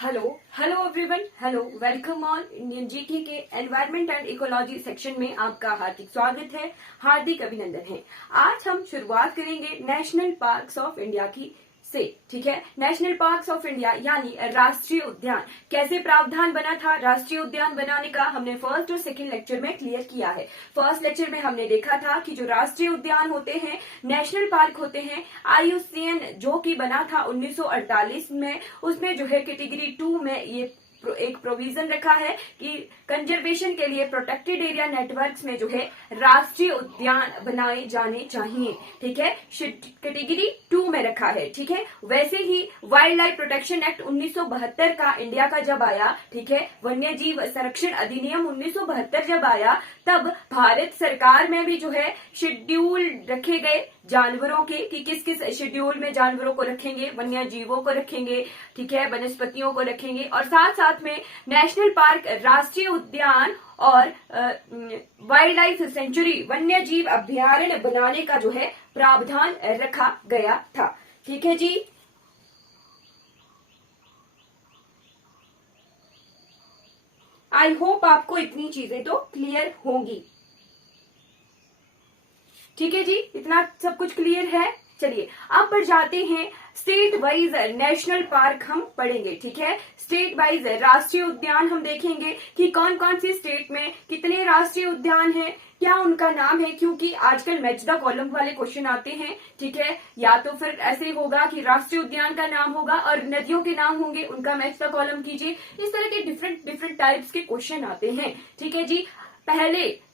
Hello hello everyone, hello welcome on Indian GK के environment and ecology section में आपका हार्दिक स्वागत है, हार्दिक अभिनंदन है। आज हम शुरुआत करेंगे नेशनल पार्क्स ऑफ इंडिया की से। ठीक है, नेशनल पार्क्स ऑफ इंडिया यानी राष्ट्रीय उद्यान कैसे प्रावधान बना था। राष्ट्रीय उद्यान बनाने का हमने फर्स्ट और सेकंड लेक्चर में क्लियर किया है। फर्स्ट लेक्चर में हमने देखा था कि जो राष्ट्रीय उद्यान होते हैं, नेशनल पार्क होते हैं, IUCN जो कि बना था 1948 में, उसमें जो है कैटेगरी 2 में ये एक प्रोविजन रखा है कि कंजर्वेशन के लिए प्रोटेक्टेड एरिया नेटवर्क्स में जो है राष्ट्रीय उद्यान बनाए जाने चाहिए। ठीक है, कैटेगरी 2 में रखा है। ठीक है, वैसे ही वाइल्ड लाइफ प्रोटेक्शन एक्ट 1972 का इंडिया का जब आया, ठीक है, वन्य जीव संरक्षण अधिनियम 1972 जब आया, तब भारत सरकार में भी जो है शेड्यूल रखे गए जानवरों के कि किस किस शेड्यूल में जानवरों को रखेंगे, वन्य जीवों को रखेंगे, ठीक है, वनस्पतियों को रखेंगे, और साथ साथ में नेशनल पार्क, राष्ट्रीय उद्यान और वाइल्ड लाइफ सेंचुरी, वन्य जीव अभ्यारण्य बनाने का जो है प्रावधान रखा गया था। ठीक है जी, आई होप आपको इतनी चीजें तो क्लियर होंगी। ठीक है जी, इतना सब कुछ क्लियर है। चलिए अब बढ़ जाते हैं स्टेट वाइज नेशनल पार्क हम पढ़ेंगे। ठीक है, स्टेट वाइज राष्ट्रीय उद्यान हम देखेंगे कि कौन कौन सी स्टेट में कितने राष्ट्रीय उद्यान हैं, क्या उनका नाम है, क्योंकि आजकल मैच द कॉलम वाले क्वेश्चन आते हैं। ठीक है, या तो फिर ऐसे होगा कि राष्ट्रीय उद्यान का नाम होगा और नदियों के नाम होंगे, उनका मैच द कॉलम कीजिए। इस तरह के डिफरेंट टाइप्स के क्वेश्चन आते हैं। ठीक है जी,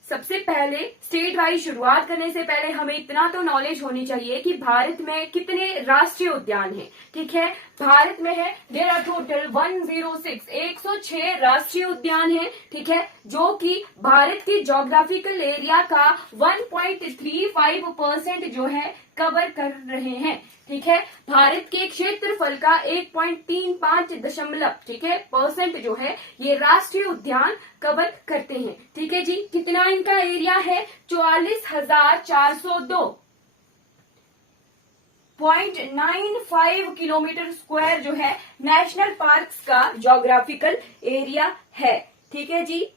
सबसे पहले स्टेट वाइज शुरुआत करने से पहले हमें इतना तो नॉलेज होनी चाहिए कि भारत में कितने राष्ट्रीय उद्यान हैं। ठीक है, भारत में है देयर आर टोटल 106 राष्ट्रीय उद्यान हैं। ठीक है, जो कि भारत के ज्योग्राफिकल एरिया का 1.35% जो है कवर कर रहे हैं। ठीक है, भारत के क्षेत्रफल का 1.35 ठीक है % जो है ये राष्ट्रीय उद्यान कवर करते हैं। ठीक है जी, कितना इनका एरिया है? 44,402.95 किलोमीटर स्क्वायर जो है नेशनल पार्क्स का ज्योग्राफिकल एरिया है। ठीक है जी,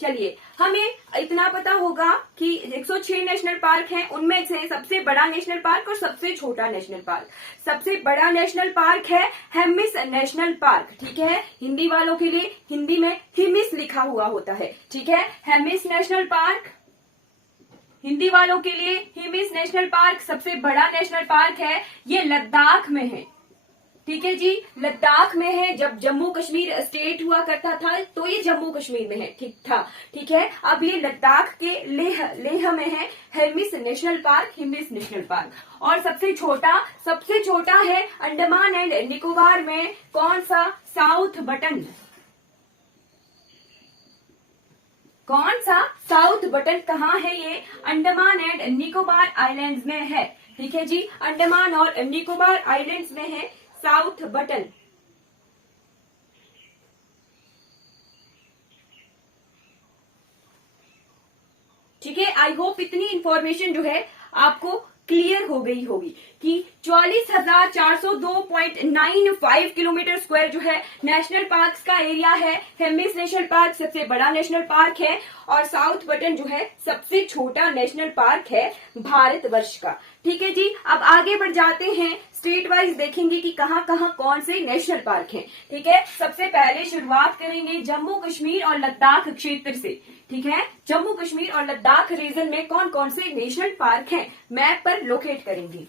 चलिए हमें इतना पता होगा कि 106 नेशनल पार्क हैं, उनमें से सबसे बड़ा नेशनल पार्क और सबसे छोटा नेशनल पार्क। सबसे बड़ा नेशनल पार्क है हेमिस नेशनल पार्क। ठीक है, हिंदी वालों के लिए हिंदी में हिमिस लिखा हुआ होता है। ठीक है, हेमिस नेशनल पार्क, हिंदी वालों के लिए हिमिस नेशनल पार्क सबसे बड़ा नेशनल पार्क है। ये लद्दाख में है। ठीक है जी, लद्दाख में है। जब जम्मू कश्मीर स्टेट हुआ करता था तो ये जम्मू कश्मीर में है। ठीक था, ठीक है, अब ये लद्दाख के लेह में है Hemis national park, Hemis national park. और सबसे छोटा है अंडमान एंड निकोबार में। कौन सा? South button. कौन सा? South button. कहाँ है ये? अंडमान एंड निकोबार आइलैंड्स में है। ठीक है जी, अंडमान और निकोबार आइलैंड्स में है साउथ बटन। ठीक है, आई होप इतनी इंफॉर्मेशन जो है आपको क्लियर हो गई होगी कि 44,402.95 किलोमीटर स्क्वायर जो है नेशनल पार्क्स का एरिया है। हेमिस नेशनल पार्क सबसे बड़ा नेशनल पार्क है और साउथ बटन जो है सबसे छोटा नेशनल पार्क है भारतवर्ष का। ठीक है जी, अब आगे बढ़ जाते हैं, स्टेट वाइज देखेंगे कि कहाँ कहाँ कौन से नेशनल पार्क हैं। ठीक है, सबसे पहले शुरुआत करेंगे जम्मू कश्मीर और लद्दाख क्षेत्र से। ठीक है, जम्मू कश्मीर और लद्दाख रीजन में कौन कौन से नेशनल पार्क हैं मैप पर लोकेट करेंगे।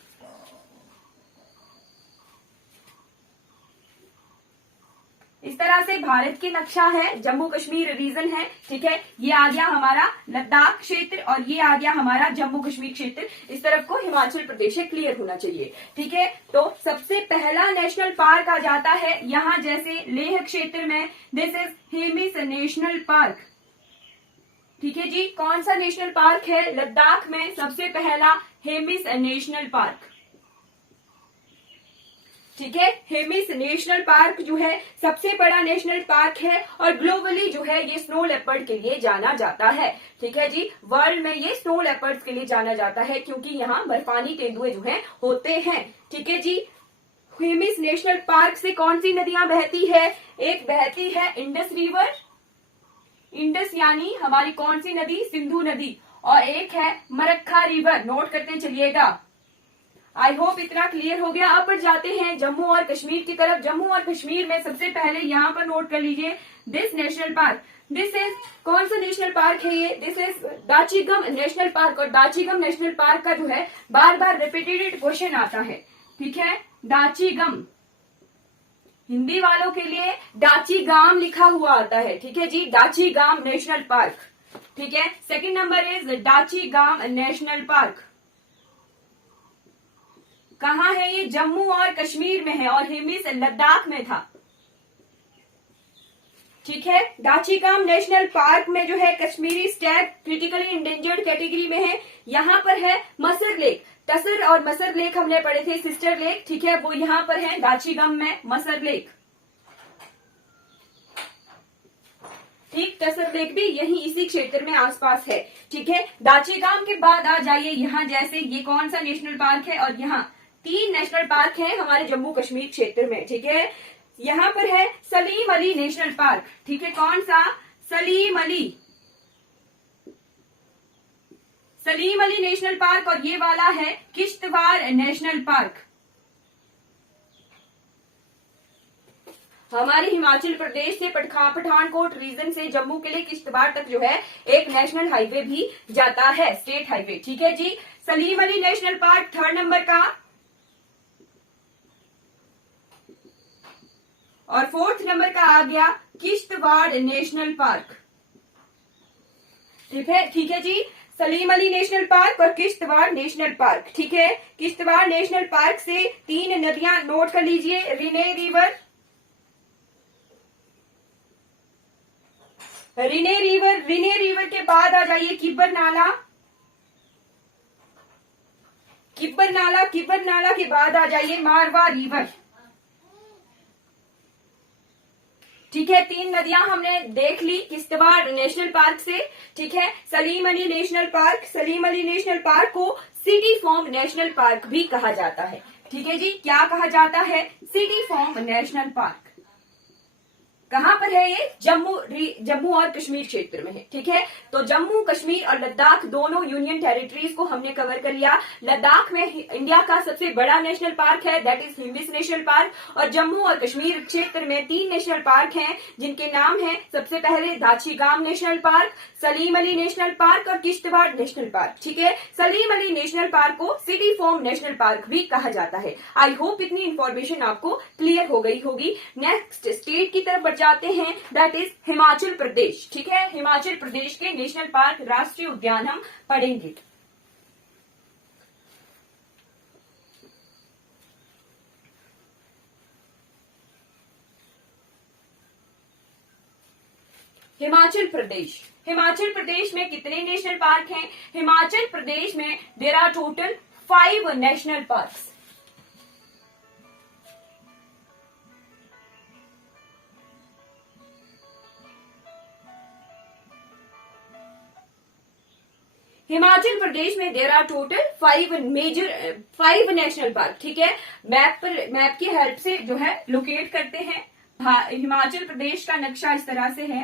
इस तरह से भारत की नक्शा है, जम्मू कश्मीर रीजन है। ठीक है, ये आ गया हमारा लद्दाख क्षेत्र और ये आ गया हमारा जम्मू कश्मीर क्षेत्र। इस तरफ को हिमाचल प्रदेश है, क्लियर होना चाहिए। ठीक है, तो सबसे पहला नेशनल पार्क आ जाता है यहाँ, जैसे लेह क्षेत्र में this is Hemis national park. ठीक है जी, कौन सा नेशनल पार्क है? लद्दाख में सबसे पहला हेमिस नेशनल पार्क। ठीक है, हेमिस नेशनल पार्क जो है सबसे बड़ा नेशनल पार्क है और ग्लोबली जो है ये स्नो लेपर्ड के लिए जाना जाता है। ठीक है जी, वर्ल्ड में ये स्नो लेपर्ड्स के लिए जाना जाता है क्योंकि यहाँ बर्फानी तेंदुए जो है होते हैं। ठीक है जी, हेमिस नेशनल पार्क से कौन सी नदियां बहती है? एक बहती है इंडस रिवर, इंडस यानी हमारी कौन सी नदी? सिंधु नदी। और एक है मरक्खा रिवर, नोट करते चलिएगा। आई होप इतना क्लियर हो गया। अब बढ़ जाते हैं जम्मू और कश्मीर की तरफ। जम्मू और कश्मीर में सबसे पहले यहाँ पर नोट कर लीजिए this national park. This is कौन सा नेशनल पार्क है ये? This is Dachigam national park. और दाचीगम नेशनल पार्क का जो है बार बार रिपीटेड क्वेश्चन आता है, ठीक है। दाचीगम, हिंदी वालों के लिए दाचीगाम लिखा हुआ आता है, ठीक है जी, दाचीगाम नेशनल पार्क, ठीक है। Second number is Dachigam national park. कहाँ है ये? जम्मू और कश्मीर में है और हेमिस लद्दाख में था, ठीक है। दाचीगाम नेशनल पार्क में जो है Kashmiri Stag critically endangered category में है। यहाँ पर है मसर लेक, तसर और मसर लेक हमने पढ़े थे, सिस्टर लेक, ठीक है, वो यहाँ पर है दाचीगाम में मसर लेक, ठीक। तसर लेक भी यही इसी क्षेत्र में आसपास है, ठीक है। दाचीगाम के बाद आ जाइए यहाँ, जैसे ये कौन सा नेशनल पार्क है, और यहाँ 3 नेशनल पार्क हैं हमारे जम्मू कश्मीर क्षेत्र में, ठीक है। यहाँ पर है सलीम अली नेशनल पार्क, ठीक है। कौन सा? Salim Ali, Salim Ali national park. और ये वाला है किश्तवाड़ नेशनल पार्क। हमारे हिमाचल प्रदेश से पठानकोट रीजन से जम्मू के लिए किश्तवाड़ तक जो है एक नेशनल हाईवे भी जाता है, स्टेट हाईवे, ठीक है जी। Salim Ali national park third number का। और फोर्थ नंबर का आ गया किश्तवाड़ नेशनल पार्क, ठीक है जी। सलीम अली नेशनल पार्क और किश्तवाड़ नेशनल पार्क, ठीक है। किश्तवाड़ नेशनल पार्क से 3 नदियां नोट कर लीजिए, रिने रिवर, रिने रिवर के बाद आ जाइए किब्बर नाला, किब्बर नाला के बाद आ जाइए मारवा रिवर, ठीक है। 3 नदियां हमने देख ली किश्तवाड़ नेशनल पार्क से, ठीक है। Salim Ali national park, Salim Ali national park को सिटी फॉर्म नेशनल पार्क भी कहा जाता है, ठीक है जी। क्या कहा जाता है? City form national park. कहां पर है ये? जम्मू और कश्मीर क्षेत्र में है, ठीक है। तो जम्मू कश्मीर और लद्दाख दोनों यूनियन टेरिटरीज को हमने कवर कर लिया। लद्दाख में इंडिया का सबसे बड़ा नेशनल पार्क है, that is Hemis national park. और जम्मू और कश्मीर क्षेत्र में 3 नेशनल पार्क हैं, जिनके नाम हैं सबसे पहले Dachigam national park, Salim Ali national park और किश्तवाड़ नेशनल पार्क, ठीक है। सलीम अली नेशनल पार्क को सिटी फॉर्म नेशनल पार्क भी कहा जाता है। आई होप इतनी इंफॉर्मेशन आपको क्लियर हो गई होगी। नेक्स्ट स्टेट की तरफ जाते हैं, दैट इज हिमाचल प्रदेश, ठीक है। हिमाचल प्रदेश के नेशनल पार्क, राष्ट्रीय उद्यान हम पढ़ेंगे। हिमाचल प्रदेश में कितने नेशनल पार्क हैं? हिमाचल प्रदेश में there are total 5 national parks. Himachal Pradesh में there are total 5 national park, ठीक है। मैप की हेल्प से जो है लोकेट करते हैं। हिमाचल प्रदेश का नक्शा इस तरह से है,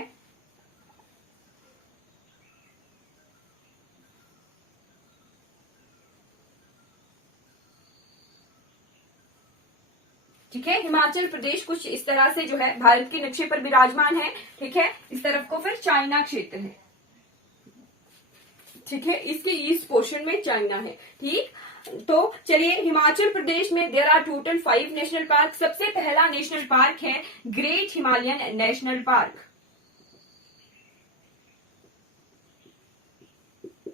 ठीक है। हिमाचल प्रदेश कुछ इस तरह से जो है भारत के नक्शे पर विराजमान है, ठीक है। इस तरफ को फिर चाइना क्षेत्र है, ठीक है। इसके ईस्ट पोर्शन में चाइना है, ठीक। तो चलिए, हिमाचल प्रदेश में there are total 5 national park. सबसे पहला नेशनल पार्क है ग्रेट हिमालयन नेशनल पार्क,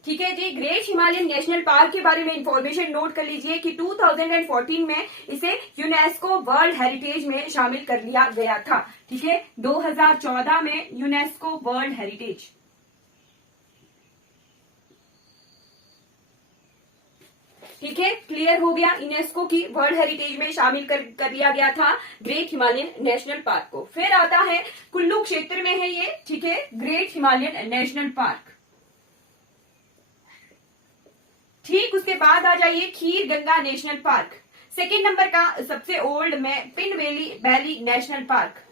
ठीक है जी। ग्रेट हिमालयन नेशनल पार्क के बारे में इंफॉर्मेशन नोट कर लीजिए कि 2014 में इसे यूनेस्को वर्ल्ड हेरिटेज में शामिल कर लिया गया था, ठीक है। 2014 में यूनेस्को वर्ल्ड हेरिटेज, ठीक है। क्लियर हो गया, यूनेस्को की वर्ल्ड हेरिटेज में शामिल कर लिया गया था ग्रेट हिमालयन नेशनल पार्क को। फिर आता है कुल्लू क्षेत्र में है ये, ठीक है, ग्रेट हिमालयन नेशनल पार्क। ठीक उसके बाद आ जाइए Khirganga national park. Second number का सबसे ओल्ड में Pin valley national park.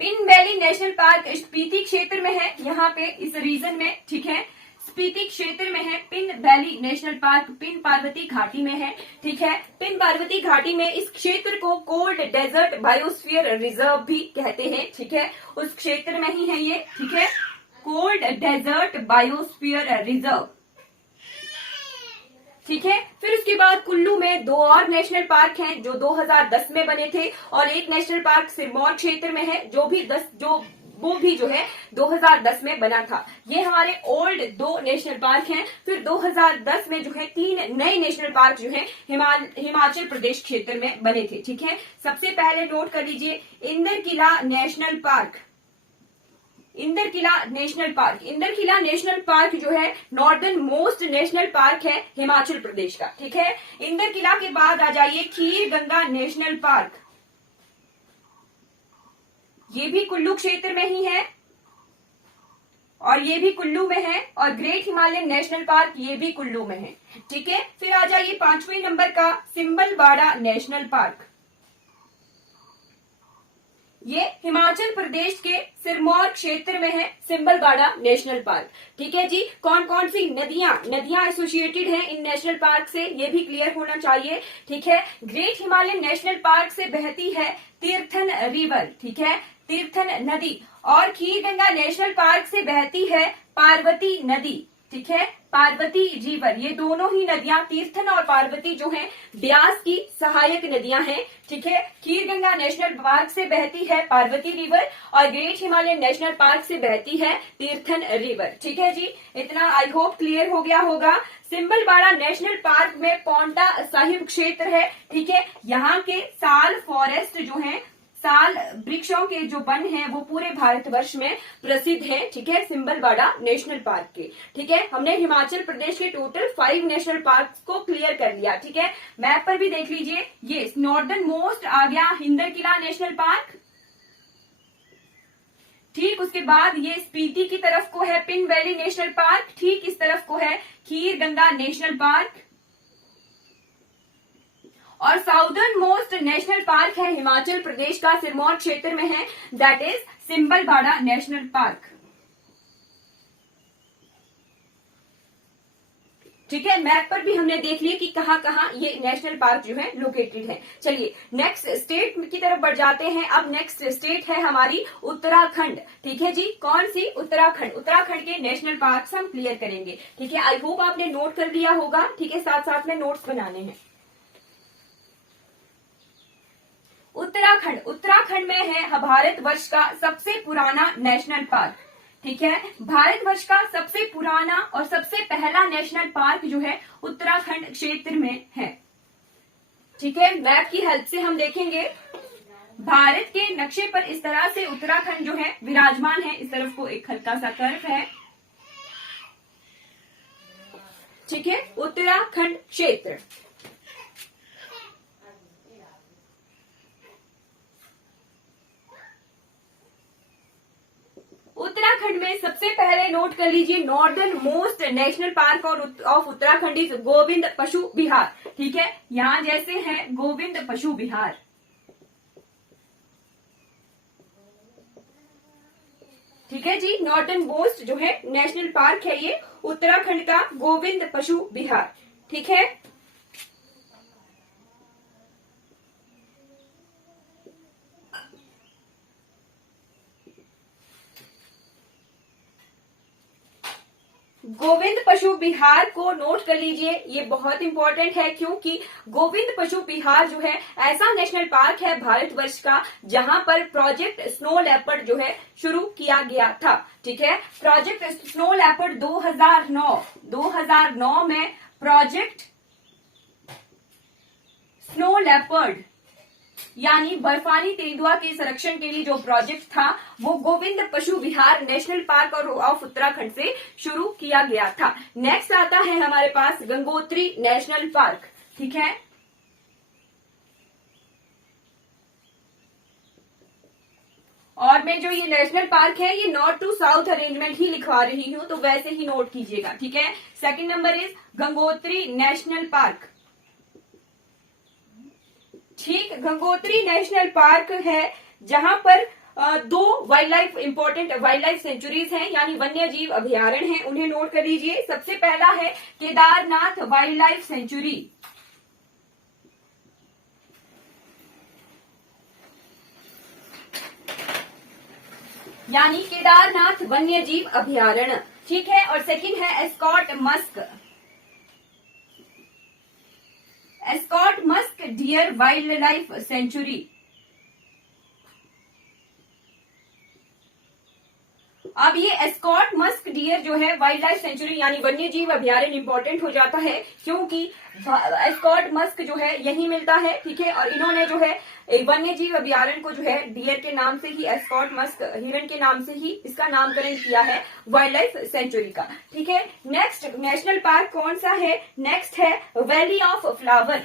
Pin valley national park Spiti क्षेत्र में है, यहाँ पे इस रीजन में, ठीक है, स्पीति क्षेत्र में है pin valley national park, pin Parvati घाटी में है, ठीक है। पिन पार्वती घाटी में इस क्षेत्र को कोल्ड डेजर्ट बायोस्फीयर रिजर्व भी कहते हैं, ठीक है, उस क्षेत्र में ही है ये, ठीक है, कोल्ड डेजर्ट बायोस्फीयर रिजर्व, ठीक है। फिर उसके बाद कुल्लू में 2 और नेशनल पार्क हैं जो 2010 में बने थे, और एक नेशनल पार्क सिरमौर क्षेत्र में है वो भी जो है 2010 में बना था। ये हमारे ओल्ड 2 नेशनल पार्क हैं। फिर 2010 में जो है 3 नए नेशनल पार्क जो है हिमाचल प्रदेश क्षेत्र में बने थे, ठीक है। सबसे पहले नोट कर लीजिए Inderkilla national park. Inderkilla national park, Inderkilla national park जो है नॉर्दर्न मोस्ट नेशनल पार्क है हिमाचल प्रदेश का, ठीक है। इंदरकिला के बाद आ जाइए खीर गंगा नेशनल पार्क, ये भी कुल्लू क्षेत्र में ही है और ये भी कुल्लू में है, और ग्रेट हिमालयन नेशनल पार्क ये भी कुल्लू में है, ठीक है। फिर आ जाइए 5वें नंबर का सिंबलबाड़ा नेशनल पार्क, ये हिमाचल प्रदेश के सिरमौर क्षेत्र में है सिंबलबाड़ा नेशनल पार्क, ठीक है जी। कौन कौन सी नदियां एसोसिएटेड हैं इन नेशनल पार्क से, ये भी क्लियर होना चाहिए, ठीक है। ग्रेट हिमालयन नेशनल पार्क से बहती है तीर्थन रिवर, ठीक है, तीर्थन नदी, और खीर गंगा नेशनल पार्क से बहती है पार्वती नदी, ठीक है, पार्वती रिवर। ये दोनों ही नदियां तीर्थन और पार्वती जो हैं ब्यास की सहायक नदियां हैं, ठीक है। खीर गंगा नेशनल पार्क से बहती है पार्वती रिवर और ग्रेट हिमालयन नेशनल पार्क से बहती है तीर्थन रिवर, ठीक है जी। इतना आई होप क्लियर हो गया होगा। सिंबलबाड़ा नेशनल पार्क में पौंटा साहिब क्षेत्र है, ठीक है। यहाँ के साल फॉरेस्ट जो है, साल वृक्षों के जो वन हैं वो पूरे भारतवर्ष में प्रसिद्ध हैं, ठीक है, सिंबलबाड़ा नेशनल पार्क के, ठीक है। हमने हिमाचल प्रदेश के टोटल 5 नेशनल पार्क को क्लियर कर लिया, ठीक है। मैप पर भी देख लीजिए, ये नॉर्दर्न मोस्ट आ गया इंदरकिला नेशनल पार्क, ठीक, उसके बाद ये स्पीति की तरफ को है पिन वैली नेशनल पार्क, ठीक इस तरफ को है खीर गंगा नेशनल पार्क, और साउदर्न मोस्ट नेशनल पार्क है हिमाचल प्रदेश का सिरमौर क्षेत्र में है, दैट इज सिंबलबाड़ा नेशनल पार्क, ठीक है। मैप पर भी हमने देख लिया कि कहाँ कहाँ ये नेशनल पार्क जो है लोकेटेड है। चलिए नेक्स्ट स्टेट की तरफ बढ़ जाते हैं। अब नेक्स्ट स्टेट है हमारी उत्तराखंड, ठीक है जी। कौन सी? उत्तराखंड। उत्तराखंड के नेशनल पार्क हम क्लियर करेंगे, ठीक है। आई होप आपने नोट कर लिया होगा, ठीक है, साथ साथ में नोट्स बनाने हैं। उत्तराखंड, उत्तराखंड में है भारतवर्ष का सबसे पुराना नेशनल पार्क, ठीक है। भारतवर्ष का सबसे पुराना और सबसे पहला नेशनल पार्क जो है उत्तराखंड क्षेत्र में है, ठीक है। मैप की हेल्प से हम देखेंगे, भारत के नक्शे पर इस तरह से उत्तराखंड जो है विराजमान है। इस तरफ को एक हल्का सा कर्व है, ठीक है, उत्तराखंड क्षेत्र। उत्तराखंड में सबसे पहले नोट कर लीजिए northern most national park of Uttarakhand is Govind पशु विहार, ठीक है। यहां जैसे है गोविंद पशु विहार, ठीक है जी। नॉर्दर्न मोस्ट जो है नेशनल पार्क है ये उत्तराखंड का गोविंद पशु विहार, ठीक है। गोविंद पशु विहार को नोट कर लीजिए, ये बहुत इंपॉर्टेंट है क्योंकि गोविंद पशु विहार जो है ऐसा नेशनल पार्क है भारतवर्ष का जहां पर प्रोजेक्ट स्नो लेपर्ड जो है शुरू किया गया था, ठीक है। प्रोजेक्ट स्नो लेपर्ड 2009 में प्रोजेक्ट स्नो लेपर्ड यानी बर्फानी तेंदुआ के संरक्षण के लिए जो प्रोजेक्ट था वो गोविंद पशु विहार नेशनल पार्क और ऑफ उत्तराखंड से शुरू किया गया था। नेक्स्ट आता है हमारे पास गंगोत्री नेशनल पार्क, ठीक है। और मैं जो ये नेशनल पार्क है ये नॉर्थ टू साउथ अरेंजमेंट ही लिखवा रही हूं, तो वैसे ही नोट कीजिएगा, ठीक है। Second number is Gangotri national park, ठीक, गंगोत्री नेशनल पार्क है जहां पर दो wild life important wild life sanctuaries हैं, यानी वन्य जीव अभ्यारण्य हैं, उन्हें नोट कर लीजिए। सबसे पहला है केदारनाथ वाइल्ड लाइफ सेंचुरी, यानी केदारनाथ वन्य जीव अभ्यारण्य, ठीक है। और सेकंड है Askot musk, Askot musk deer wild life sanctuary. अब ये एस्कॉट मस्क डियर जो है वाइल्ड लाइफ सेंचुरी यानी वन्य जीव अभ्यारण्य इंपॉर्टेंट हो जाता है, क्योंकि एस्कॉट मस्क जो है यही मिलता है, ठीक है। और इन्होंने जो है एक वन्य जीव अभ्यारण्य को जो है डियर के नाम से ही, एस्कॉट मस्क हिरन के नाम से ही इसका नामकरण किया है वाइल्ड लाइफ सेंचुरी का, ठीक है। नेक्स्ट नेशनल पार्क कौन सा है? नेक्स्ट है valley of flower,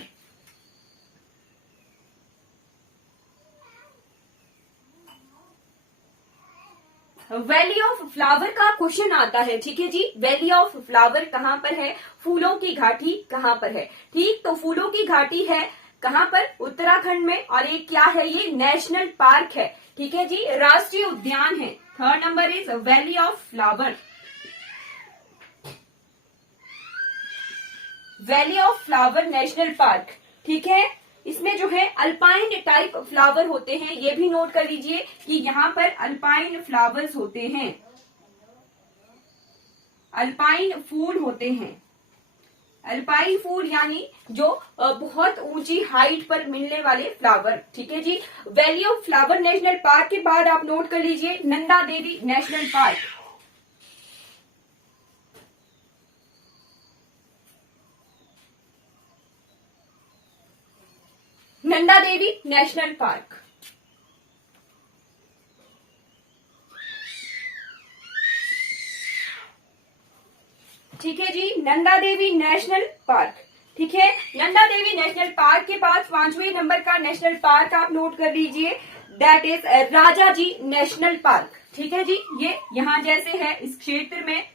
valley of flower का क्वेश्चन आता है, ठीक है जी। वैली ऑफ फ्लावर कहां पर है? फूलों की घाटी कहां पर है? ठीक, तो फूलों की घाटी है कहां पर? उत्तराखंड में। और एक क्या है? ये नेशनल पार्क है, ठीक है जी, राष्ट्रीय उद्यान है। Third number is valley of flower, valley of flower national park, ठीक है। इसमें जो है अल्पाइन टाइप फ्लावर होते हैं, ये भी नोट कर लीजिए कि यहाँ पर अल्पाइन फ्लावर्स होते हैं, अल्पाइन फूल होते हैं। अल्पाइन फूल यानी जो बहुत ऊंची हाइट पर मिलने वाले फ्लावर, ठीक है जी। Valley of flower national park के बाद आप नोट कर लीजिए Nanda Devi national park, Nanda Devi national park, ठीक है जी, नंदा देवी नेशनल पार्क, ठीक है। नंदा देवी नेशनल पार्क के बाद 5वें नंबर का नेशनल पार्क आप नोट कर लीजिए, that is Rajaji national park, ठीक है जी। ये यहां जैसे है इस क्षेत्र में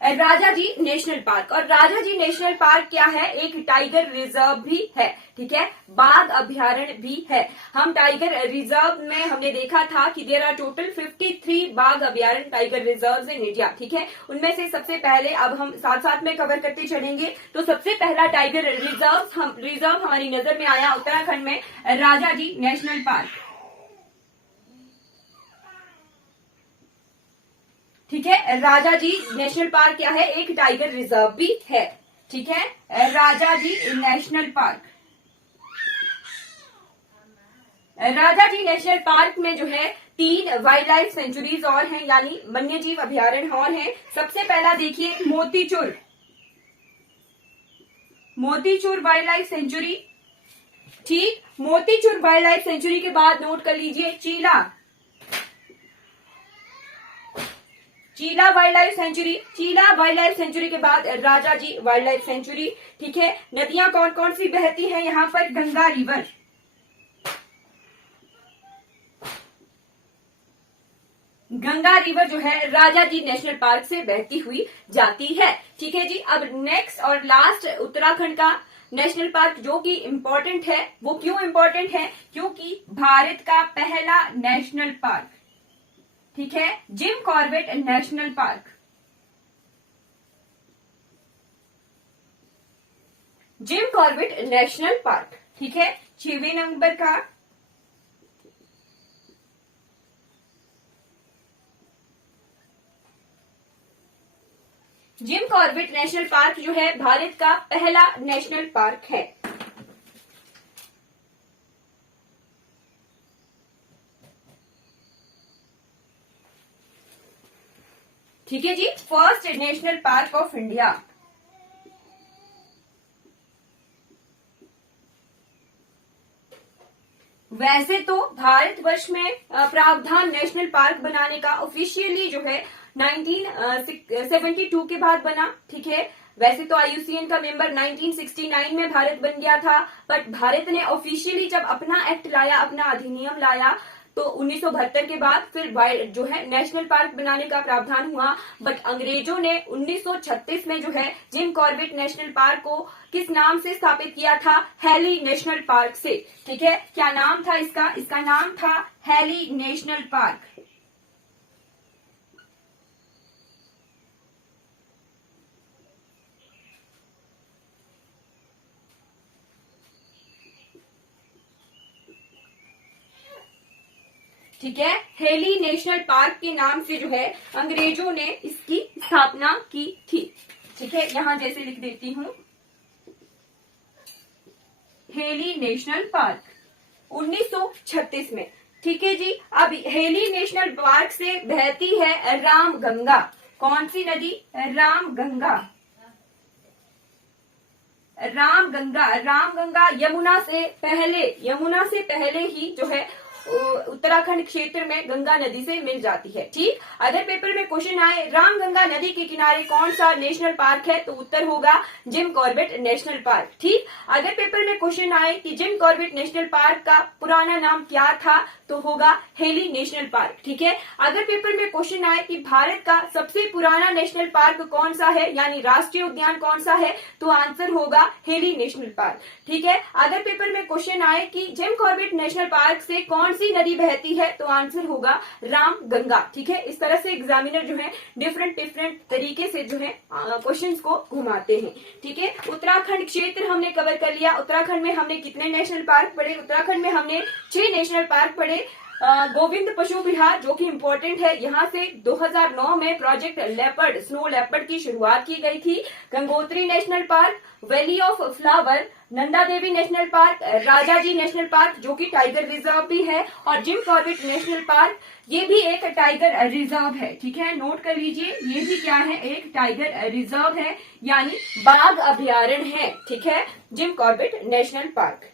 राजाजी नेशनल पार्क। और राजाजी नेशनल पार्क क्या है? एक टाइगर रिजर्व भी है, ठीक है, बाघ अभ्यारण्य भी है। हम टाइगर रिजर्व में हमने देखा था कि देयर आर टोटल 53 बाघ अभ्यारण्य टाइगर रिजर्व इन इंडिया, ठीक है। उनमें से सबसे पहले अब हम साथ साथ में कवर करते चलेंगे। तो सबसे पहला टाइगर रिजर्व हमारी नजर में आया उत्तराखंड में राजाजी नेशनल पार्क, ठीक है। राजाजी नेशनल पार्क क्या है? एक टाइगर रिजर्व भी है, ठीक है। Rajaji national park, Rajaji national park में जो है 3 वाइल्ड लाइफ सेंचुरीज और हैं, यानी वन्य जीव अभ्यारण्य और हैं। सबसे पहला देखिए Motichur, Motichur wild life sanctuary, ठीक। मोतीचूर वाइल्ड लाइफ सेंचुरी के बाद नोट कर लीजिए चीला, चीला वाइल्ड लाइफ सेंचुरी, चीला वाइल्ड लाइफ सेंचुरी के बाद राजाजी वाइल्ड लाइफ सेंचुरी, ठीक है। नदियां कौन कौन सी बहती हैं यहाँ पर? गंगा रिवर, गंगा रिवर जो है राजाजी नेशनल पार्क से बहती हुई जाती है, ठीक है जी। अब नेक्स्ट और लास्ट उत्तराखंड का नेशनल पार्क जो कि इम्पोर्टेंट है, वो क्यों इम्पोर्टेंट है? क्योंकि भारत का पहला नेशनल पार्क, ठीक है, Jim Corbett national park, Jim Corbett national park, ठीक है। 6वें नंबर का जिम कॉर्बेट नेशनल पार्क जो है भारत का पहला नेशनल पार्क है, ठीक है जी, first national park of India. वैसे तो भारतवर्ष में प्रावधान नेशनल पार्क बनाने का ऑफिशियली जो है 1972 के बाद बना, ठीक है। वैसे तो IUCN का मेंबर 1969 में भारत बन गया था, बट भारत ने ऑफिशियली जब अपना एक्ट लाया, अपना अधिनियम लाया, तो 1972 के बाद फिर जो है नेशनल पार्क बनाने का प्रावधान हुआ, बट अंग्रेजों ने 1936 में जो है जिम कॉर्बेट नेशनल पार्क को किस नाम से स्थापित किया था? हेली नेशनल पार्क से। ठीक है, क्या नाम था इसका? इसका नाम था हेली नेशनल पार्क। ठीक है, हेली नेशनल पार्क के नाम से जो है अंग्रेजों ने इसकी स्थापना की थी। ठीक है, यहां जैसे लिख देती हूं, हेली नेशनल पार्क 1936 में। ठीक है जी, अब हेली नेशनल पार्क से बहती है रामगंगा। कौन सी नदी? रामगंगा। रामगंगा, रामगंगा यमुना से पहले ही जो है उत्तराखंड क्षेत्र में गंगा नदी से मिल जाती है। ठीक, अगर पेपर में क्वेश्चन आए रामगंगा नदी के किनारे कौन सा नेशनल पार्क है, तो उत्तर होगा जिम कॉर्बेट नेशनल पार्क। ठीक, अगर पेपर में क्वेश्चन आए कि जिम कॉर्बेट नेशनल पार्क का पुराना नाम क्या था, तो होगा हेली नेशनल पार्क। ठीक है, अगर पेपर में क्वेश्चन आए कि भारत का सबसे पुराना नेशनल पार्क कौन सा है, यानी राष्ट्रीय उद्यान कौन सा है, तो आंसर होगा हेली नेशनल पार्क। ठीक है, अगर पेपर में क्वेश्चन आए कि जिम कॉर्बेट नेशनल पार्क से कौन सी नदी बहती है, तो आंसर होगा रामगंगा। ठीक है, इस तरह से एग्जामिनर जो है डिफरेंट तरीके से जो है क्वेश्चंस को घुमाते हैं। ठीक है, उत्तराखंड क्षेत्र हमने कवर कर लिया। उत्तराखंड में हमने कितने नेशनल पार्क पढ़े? उत्तराखंड में हमने 6 नेशनल पार्क पढ़े। गोविंद पशु विहार जो कि इम्पोर्टेंट है, यहाँ से 2009 में प्रोजेक्ट लेपर्ड, स्नो लेपर्ड की शुरुआत की गई थी। Gangotri national park, valley of flower, Nanda Devi national park, Rajaji national park जो कि टाइगर रिजर्व भी है, और जिम कॉर्बेट नेशनल पार्क ये भी एक टाइगर रिजर्व है। ठीक है, नोट कर लीजिए, ये भी क्या है? एक टाइगर रिजर्व है, यानी बाघ अभ्यारण्य है। ठीक है, जिम कॉर्बेट नेशनल पार्क।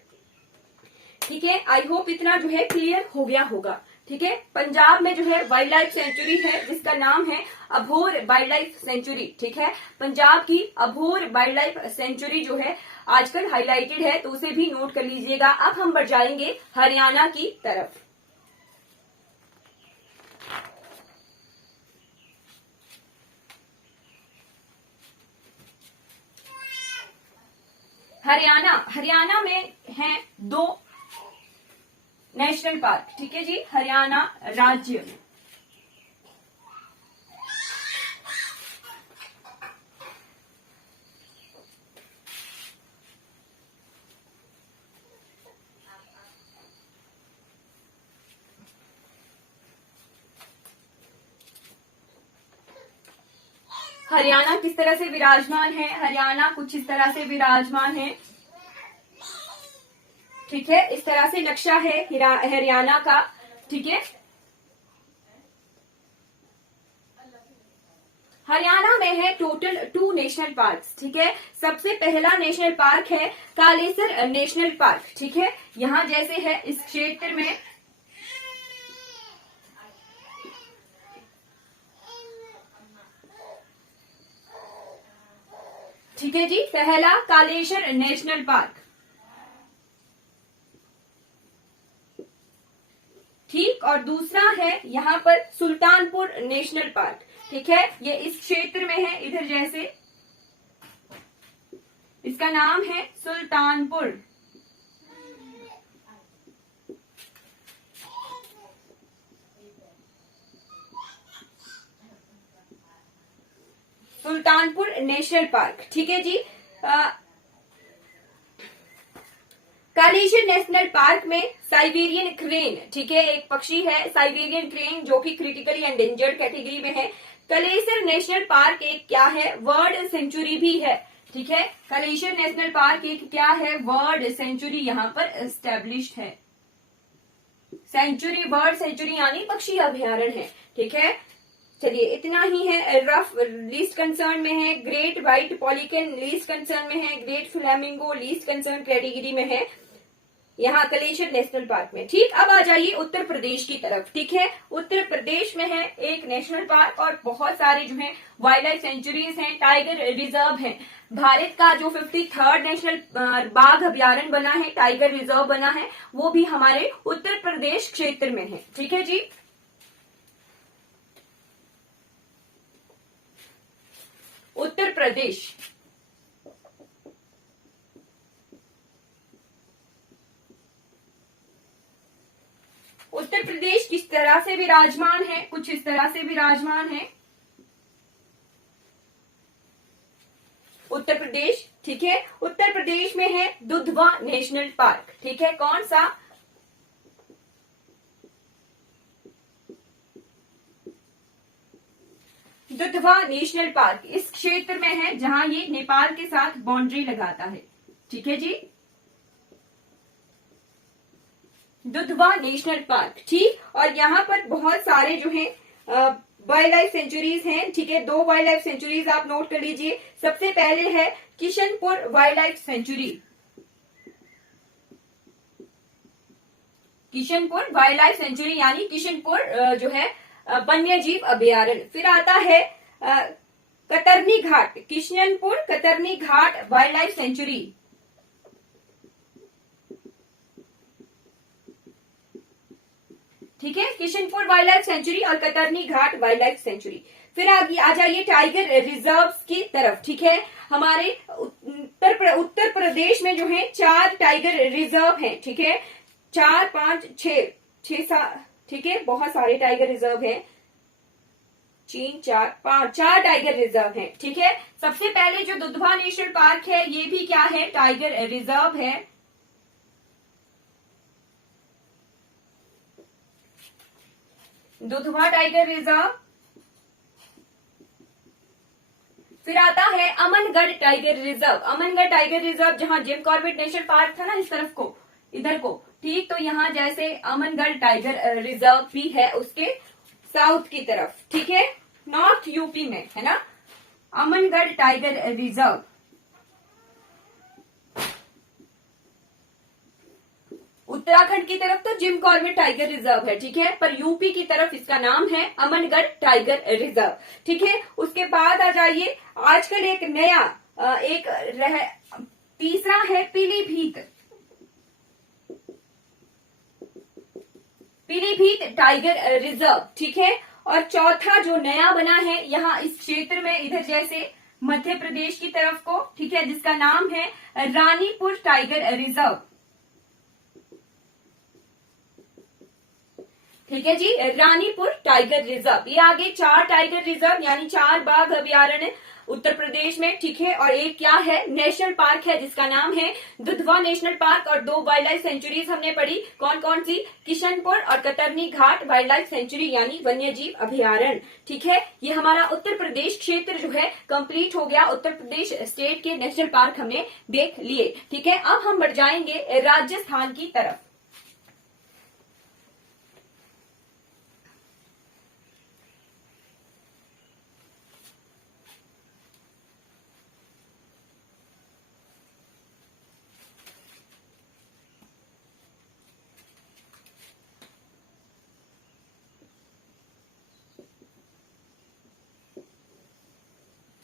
ठीक है, आई होप इतना जो है क्लियर हो गया होगा। ठीक है, पंजाब में जो है वाइल्ड लाइफ सेंचुरी है जिसका नाम है अभोर वाइल्ड लाइफ सेंचुरी। ठीक है, पंजाब की अभोर वाइल्ड लाइफ सेंचुरी जो है आजकल हाईलाइटेड है, तो उसे भी नोट कर लीजिएगा। अब हम बढ़ जाएंगे हरियाणा की तरफ। हरियाणा में हैं 2 नेशनल पार्क। ठीक है जी, हरियाणा राज्य। हरियाणा किस तरह से विराजमान है? हरियाणा कुछ इस तरह से विराजमान है। ठीक है, इस तरह से नक्शा है हरियाणा का। ठीक है, हरियाणा में है टोटल 2 नेशनल पार्क्स। ठीक है, सबसे पहला नेशनल पार्क है कालेसर नेशनल पार्क। ठीक है, यहाँ जैसे है इस क्षेत्र में ठीक है जी, पहला कालेसर नेशनल पार्क। ठीक, और दूसरा है यहाँ पर सुल्तानपुर नेशनल पार्क। ठीक है, ये इस क्षेत्र में है, इधर जैसे इसका नाम है सुल्तानपुर। Sultanpur national park. ठीक है जी, कालेसर नेशनल पार्क में साइबेरियन क्रेन, ठीक है, एक पक्षी है साइबेरियन क्रेन जो कि क्रिटिकली एंडेंजर्ड कैटेगरी में है। कालेसर नेशनल पार्क एक क्या है? वर्ल्ड सेंचुरी भी है। ठीक है, कालेसर नेशनल पार्क एक क्या है? वर्ल्ड सेंचुरी यहाँ पर एस्टेब्लिश्ड है। सेंचुरी, बर्ड सेंचुरी यानी पक्षी अभ्यारण्य है। ठीक है, चलिए इतना ही है। रफ लीस्ट कंसर्न में है, ग्रेट व्हाइट पॉलिकन लीस्ट कंसर्न में है, great flamingo least concern category में है। यहाँ कलेश्वर नेशनल पार्क में। ठीक, अब आ जाइए उत्तर प्रदेश की तरफ। ठीक है, उत्तर प्रदेश में है एक नेशनल पार्क और बहुत सारे जो है वाइल्ड लाइफ सेंचुरीज हैं, टाइगर रिजर्व है। भारत का जो 53rd नेशनल बाघ अभ्यारण्य बना है, टाइगर रिजर्व बना है, वो भी हमारे उत्तर प्रदेश क्षेत्र में है। ठीक है जी। उत्तर प्रदेश, उत्तर प्रदेश किस तरह से विराजमान है, कुछ इस तरह से विराजमान है उत्तर प्रदेश। ठीक है, उत्तर प्रदेश में है दुधवा नेशनल पार्क। ठीक है, कौन सा? दुधवा नेशनल पार्क इस क्षेत्र में है जहां ये नेपाल के साथ बाउंड्री लगाता है। ठीक है जी, दुधवा नेशनल पार्क। ठीक, और यहाँ पर बहुत सारे जो है वाइल्ड लाइफ सेंचुरीज हैं। ठीक है, 2 वाइल्ड लाइफ सेंचुरीज आप नोट कर लीजिए। सबसे पहले है Kishanpur wild life century, Kishanpur wild life century यानी किशनपुर जो है वन्य जीव अभ्यारण्य। फिर आता है कतरनी घाट, किशनपुर कतरनी घाट वाइल्ड लाइफ सेंचुरी। ठीक है, किशनपुर वाइल्ड लाइफ सेंचुरी और कतरनी घाट वाइल्ड लाइफ सेंचुरी। फिर आगे आ जाइए टाइगर रिजर्व की तरफ। ठीक है, हमारे उत्तर प्रदेश में जो है 4 टाइगर रिजर्व हैं। ठीक है, 4, 5, 6, 7। ठीक है, बहुत सारे टाइगर रिजर्व हैं। 3, 4, 5, 4 टाइगर रिजर्व हैं। ठीक है, सबसे पहले जो दुधवा नेशनल पार्क है ये भी क्या है? टाइगर रिजर्व है। Dudhwa tiger reserve. फिर आता है Amangarh tiger reserve. Amangarh tiger reserve जहां जिम कॉर्बेट नेशनल पार्क था ना, इस तरफ को, इधर को। ठीक, तो यहाँ जैसे अमनगढ़ टाइगर रिजर्व भी है उसके साउथ की तरफ। ठीक है, नॉर्थ यूपी में है ना अमनगढ़ टाइगर रिजर्व। उत्तराखंड की तरफ तो जिम कॉर्बेट टाइगर रिजर्व है। ठीक है, पर यूपी की तरफ इसका नाम है अमनगढ़ टाइगर रिजर्व। ठीक है, उसके बाद आ जाइए आजकल एक नया तीसरा है पीलीभीत, पीलीभीत टाइगर रिजर्व। ठीक है, और चौथा जो नया बना है यहाँ इस क्षेत्र में, इधर जैसे मध्य प्रदेश की तरफ को। ठीक है, जिसका नाम है रानीपुर टाइगर रिजर्व। ठीक है जी, रानीपुर टाइगर रिजर्व। ये आगे 4 टाइगर रिजर्व यानी 4 बाघ अभ्यारण्य उत्तर प्रदेश में। ठीक है, और एक क्या है? नेशनल पार्क है जिसका नाम है दुधवा नेशनल पार्क। और 2 वाइल्ड लाइफ सेंचुरीज हमने पढ़ी, कौन कौन सी? किशनपुर और कतरनी घाट वाइल्ड लाइफ सेंचुरी यानी वन्य जीव अभ्यारण्य। ठीक है, ये हमारा उत्तर प्रदेश क्षेत्र जो है कंप्लीट हो गया। उत्तर प्रदेश स्टेट के नेशनल पार्क हमने देख लिए। ठीक है, अब हम बढ़ जाएंगे राजस्थान की तरफ।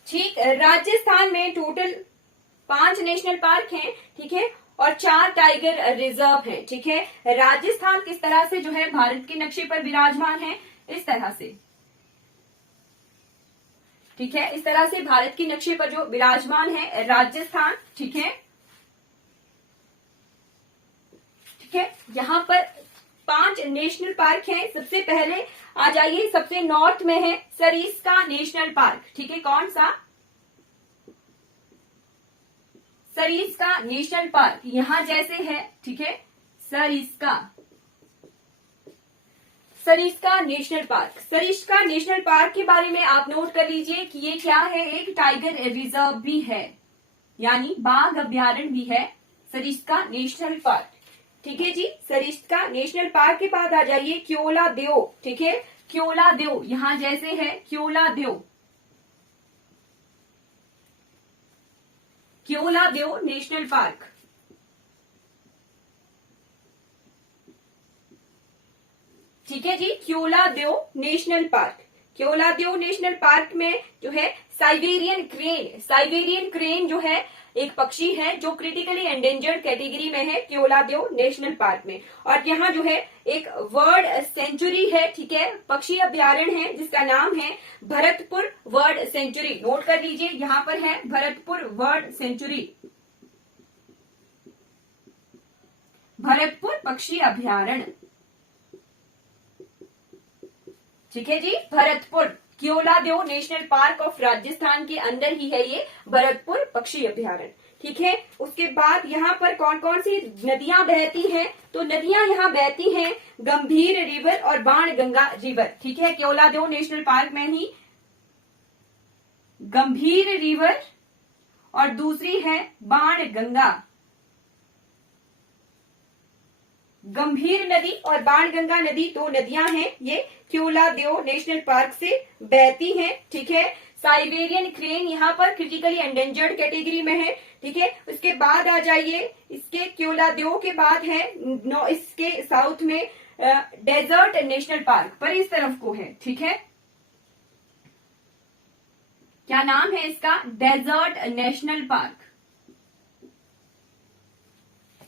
ठीक, राजस्थान में टोटल 5 नेशनल पार्क हैं। ठीक है, और 4 टाइगर रिजर्व हैं। ठीक है, राजस्थान किस तरह से जो है भारत के नक्शे पर विराजमान है? इस तरह से। ठीक है, इस तरह से भारत के नक्शे पर जो विराजमान है राजस्थान। ठीक है, ठीक है, यहाँ पर 5 नेशनल पार्क हैं। सबसे पहले आ जाइए, सबसे नॉर्थ में है सरिस्का नेशनल पार्क। ठीक है, कौन सा? सरिस्का नेशनल पार्क यहां जैसे है। ठीक है, Sariska, Sariska national park. Sariska national park के बारे में आप नोट कर लीजिए कि ये क्या है? एक टाइगर रिजर्व भी है यानी बाघ अभ्यारण्य भी है सरिस्का नेशनल पार्क। ठीक है जी, सरिस्का नेशनल पार्क के बाद आ जाइए क्योला देव। ठीक है, क्योला देव यहां जैसे है क्योला देव, क्योला देव नेशनल पार्क। ठीक है जी, क्योलादेव नेशनल पार्क। क्योलादेव नेशनल पार्क में जो है साइबेरियन क्रेन जो है एक पक्षी है जो क्रिटिकली एंडेंजर्ड कैटेगरी में है क्योलादेव नेशनल पार्क में। और यहाँ जो है एक बर्ड सेंचुरी है, ठीक है, पक्षी अभ्यारण्य है जिसका नाम है भरतपुर बर्ड सेंचुरी। नोट कर लीजिए, यहाँ पर है भरतपुर बर्ड सेंचुरी, भरतपुर पक्षी अभ्यारण्य। ठीक है जी, Bharatpur Keoladeo national park of Rajasthan के अंदर ही है ये भरतपुर पक्षी अभ्यारण्य। ठीक है, उसके बाद यहाँ पर कौन कौन सी नदियां बहती हैं? तो नदियां यहाँ बहती हैं गंभीर रिवर और बाणगंगा रिवर। ठीक है, क्योलादेव नेशनल पार्क में ही गंभीर रिवर और दूसरी है बाणगंगा। गंभीर नदी और बाणगंगा नदी दो नदियां हैं, ये क्योलादेव नेशनल पार्क से बहती हैं। ठीक है, साइबेरियन क्रेन यहाँ पर क्रिटिकली एंडेंजर्ड कैटेगरी में है। ठीक है, उसके बाद आ जाइए, इसके क्योलादेव के बाद है इसके साउथ में डेजर्ट नेशनल पार्क, पर इस तरफ को है। ठीक है, क्या नाम है इसका? Desert national park.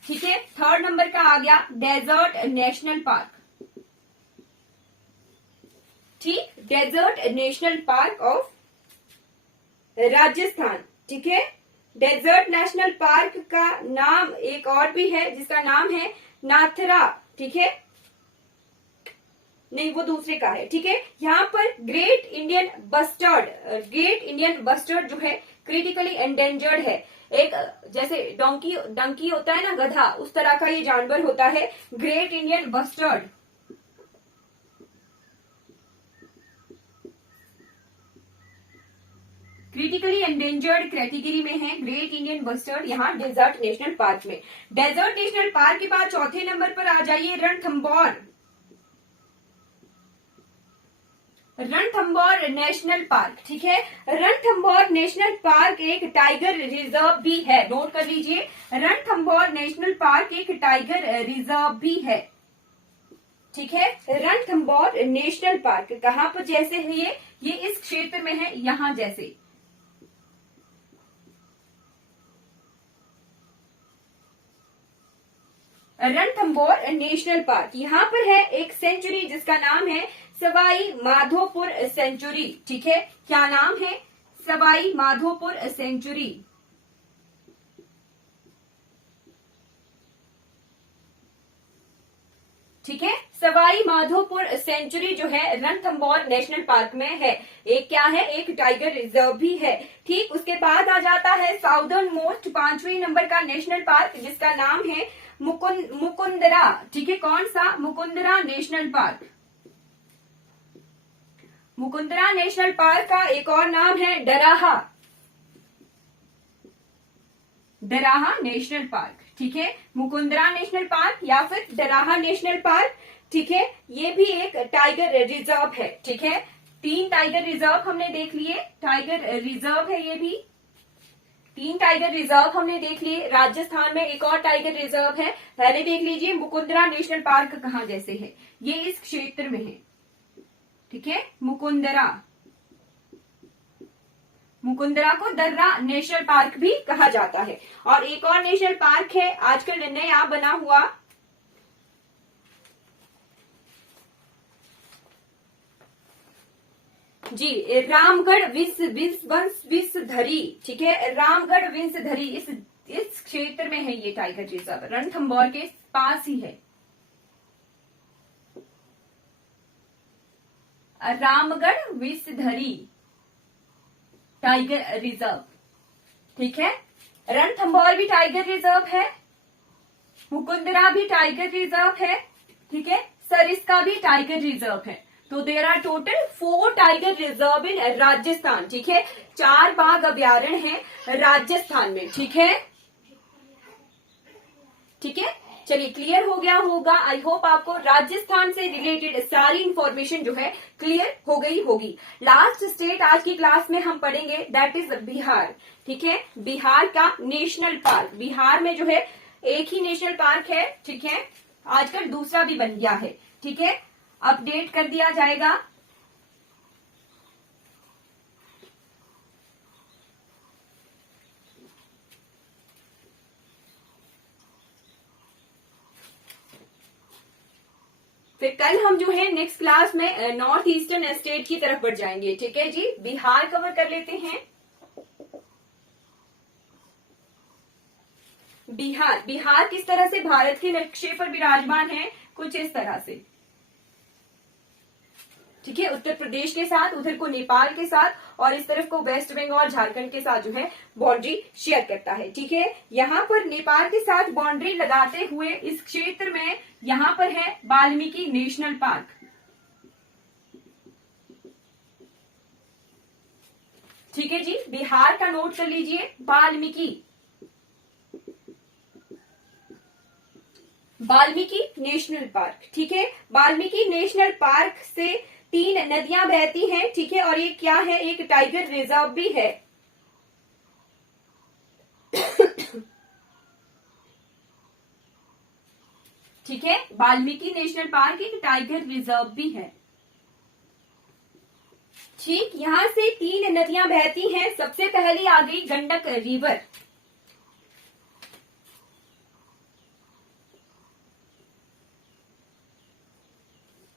ठीक है, थर्ड नंबर का आ गया डेजर्ट नेशनल पार्क। ठीक, desert national park of Rajasthan. ठीक है, डेजर्ट नेशनल पार्क का नाम एक और भी है जिसका नाम है नाथरा। ठीक है, नहीं वो दूसरे का है। ठीक है, यहाँ पर ग्रेट इंडियन बस्टर्ड जो है क्रिटिकली एंडेंजर्ड है। एक जैसे डंकी होता है ना, गधा, उस तरह का ये जानवर होता है, great Indian bustard. Critically endangered category में है ग्रेट इंडियन बस्टर्ड, यहाँ डेजर्ट नेशनल पार्क में। डेजर्ट नेशनल पार्क के बाद चौथे नंबर पर आ जाइए रणथंभौर नेशनल पार्क। ठीक है, रणथंभौर नेशनल पार्क एक टाइगर रिजर्व भी है। नोट कर लीजिए, रणथंभौर नेशनल पार्क एक टाइगर रिजर्व भी है। ठीक है, रणथंभौर नेशनल पार्क कहाँ पर जैसे है ये इस क्षेत्र में है, यहां जैसे। रणथंभौर नेशनल पार्क, यहाँ पर है एक सेंचुरी जिसका नाम है सवाई माधोपुर सेंचुरी। ठीक है, क्या नाम है? सवाई माधोपुर सेंचुरी। ठीक है, सवाई माधोपुर सेंचुरी जो है रणथंभौर नेशनल पार्क में है। एक क्या है? एक टाइगर रिजर्व भी है। ठीक, उसके बाद आ जाता है साउदर्न मोस्ट 5वें नंबर का नेशनल पार्क जिसका नाम है मुकुंदरा। ठीक है, कौन सा? Mukundra national park. Mukundra national park का एक और नाम है डराहा नेशनल पार्क। ठीक है, मुकुंदरा नेशनल पार्क या फिर डराहा नेशनल पार्क। ठीक है, ये भी एक टाइगर रिजर्व है। ठीक है, 3 टाइगर रिजर्व हमने देख लिए, टाइगर रिजर्व है, ये भी 3 टाइगर रिजर्व हमने देख लिए। राजस्थान में एक और टाइगर रिजर्व है, पहले देख लीजिए मुकुंदरा नेशनल पार्क कहाँ जैसे है, ये इस क्षेत्र में है। ठीक है, मुकुंदरा को दर्रा नेशनल पार्क भी कहा जाता है। और एक और नेशनल पार्क है आजकल नया बना हुआ, जी, रामगढ़ विंसधरी। ठीक है, रामगढ़ विंसधरी इस क्षेत्र में है ये टाइगर रिजर्व, रणथंभौर के पास ही है। Ramgarh Vishdhari tiger reserve. ठीक है, रणथंभौर भी टाइगर रिजर्व है, मुकुंदरा भी टाइगर रिजर्व है। ठीक है, सरिस्का भी टाइगर रिजर्व है। तो there are total 4 tiger reserve in Rajasthan. ठीक है, 4 बाघ अभ्यारण्य हैं राजस्थान में। ठीक है, चलिए क्लियर हो गया होगा। आई होप आपको राजस्थान से रिलेटेड सारी इंफॉर्मेशन जो है क्लियर हो गई होगी। लास्ट स्टेट आज की क्लास में हम पढ़ेंगे, दैट इज बिहार। ठीक है, बिहार का नेशनल पार्क। बिहार में जो है एक ही नेशनल पार्क है। ठीक है, आजकल दूसरा भी बन गया है। ठीक है, अपडेट कर दिया जाएगा। फिर कल हम जो है नेक्स्ट क्लास में नॉर्थ ईस्टर्न स्टेट की तरफ बढ़ जाएंगे। ठीक है जी, बिहार कवर कर लेते हैं। बिहार किस तरह से भारत के नक्शे पर विराजमान है, कुछ इस तरह से। ठीक है, उत्तर प्रदेश के साथ, उधर को नेपाल के साथ, और इस तरफ को वेस्ट बंगाल झारखंड के साथ जो है बाउंड्री शेयर करता है। ठीक है, यहाँ पर नेपाल के साथ बाउंड्री लगाते हुए इस क्षेत्र में यहाँ पर है वाल्मीकि नेशनल पार्क। ठीक है जी, बिहार का नोट कर लीजिए, वाल्मीकि नेशनल पार्क। ठीक है, वाल्मीकि नेशनल पार्क से 3 नदियां बहती हैं। ठीक है, और ये क्या है, एक टाइगर रिजर्व भी है। ठीक है, वाल्मीकि नेशनल पार्क एक टाइगर रिजर्व भी है। ठीक, यहां से 3 नदियां बहती हैं। सबसे पहली आ गई Gandak river.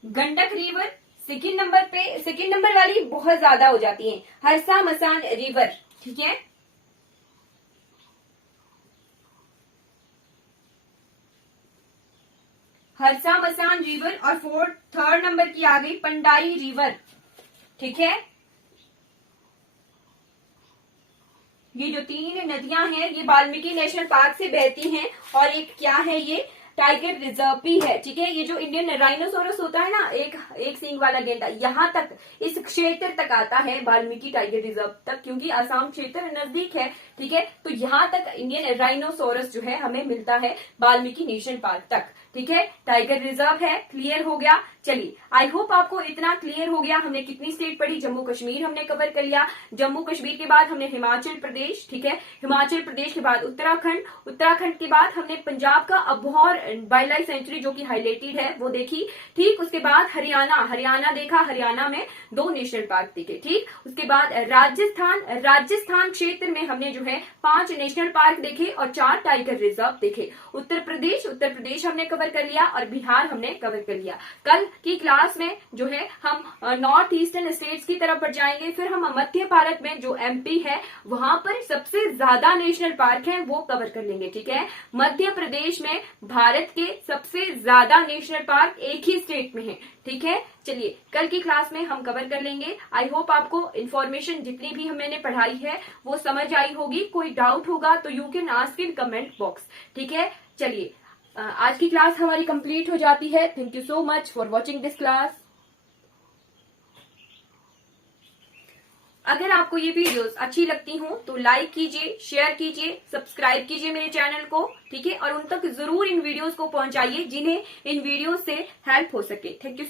Gandak river second number वाली बहुत ज्यादा हो जाती है, हरसा मसान रिवर। ठीक है, हरसा मसान रिवर। और थर्ड नंबर की आ गई पंडाई रिवर। ठीक है, ये जो 3 नदियां हैं ये वाल्मीकि नेशनल पार्क से बहती हैं, और एक क्या है, ये टाइगर रिजर्व भी है। ठीक है, ये जो इंडियन राइनोसोरस होता है ना, एक सींग वाला गेंडा, यहाँ तक इस क्षेत्र तक आता है वाल्मीकि टाइगर रिजर्व तक, क्योंकि आसाम क्षेत्र नजदीक है। ठीक है, तो यहाँ तक इंडियन राइनोसोरस जो है हमें मिलता है वाल्मीकि नेशनल पार्क तक। ठीक है, टाइगर रिजर्व है, क्लियर हो गया। चलिए, आई होप आपको इतना क्लियर हो गया। हमने कितनी स्टेट पढ़ी, जम्मू कश्मीर हमने कवर कर लिया। जम्मू कश्मीर के बाद हमने हिमाचल प्रदेश। ठीक है, हिमाचल प्रदेश के बाद उत्तराखंड, उत्तराखंड के बाद हमने पंजाब का अबोहर वाइल्ड लाइफ सेंचुरी जो कि हाईलाइटेड है वो देखी। ठीक, उसके बाद हरियाणा देखा, हरियाणा में 2 नेशनल पार्क देखे। ठीक, उसके बाद राजस्थान क्षेत्र में हमने जो है 5 नेशनल पार्क देखे और 4 टाइगर रिजर्व देखे। उत्तर प्रदेश हमने कवर कर लिया, और बिहार हमने कवर कर लिया। कल की क्लास में जो है हम नॉर्थ ईस्टर्न स्टेट्स की तरफ बढ़ जाएंगे। फिर हम मध्य भारत में जो एमपी है वहां पर सबसे ज्यादा नेशनल पार्क है वो कवर कर लेंगे। ठीक है, मध्य प्रदेश में भारत के सबसे ज्यादा नेशनल पार्क एक ही स्टेट में है। ठीक है, चलिए कल की क्लास में हम कवर कर लेंगे। आई होप आपको इन्फॉर्मेशन जितनी भी मैंने पढ़ाई है वो समझ आई होगी। कोई डाउट होगा तो you can ask in comment box. ठीक है, चलिए आज की क्लास हमारी कंप्लीट हो जाती है। Thank you so much for watching this class. अगर आपको ये वीडियोस अच्छी लगती हो तो लाइक कीजिए, शेयर कीजिए, सब्सक्राइब कीजिए मेरे चैनल को। ठीक है, और उन तक जरूर इन वीडियोस को पहुंचाइए जिन्हें इन वीडियोस से हेल्प हो सके। Thank you.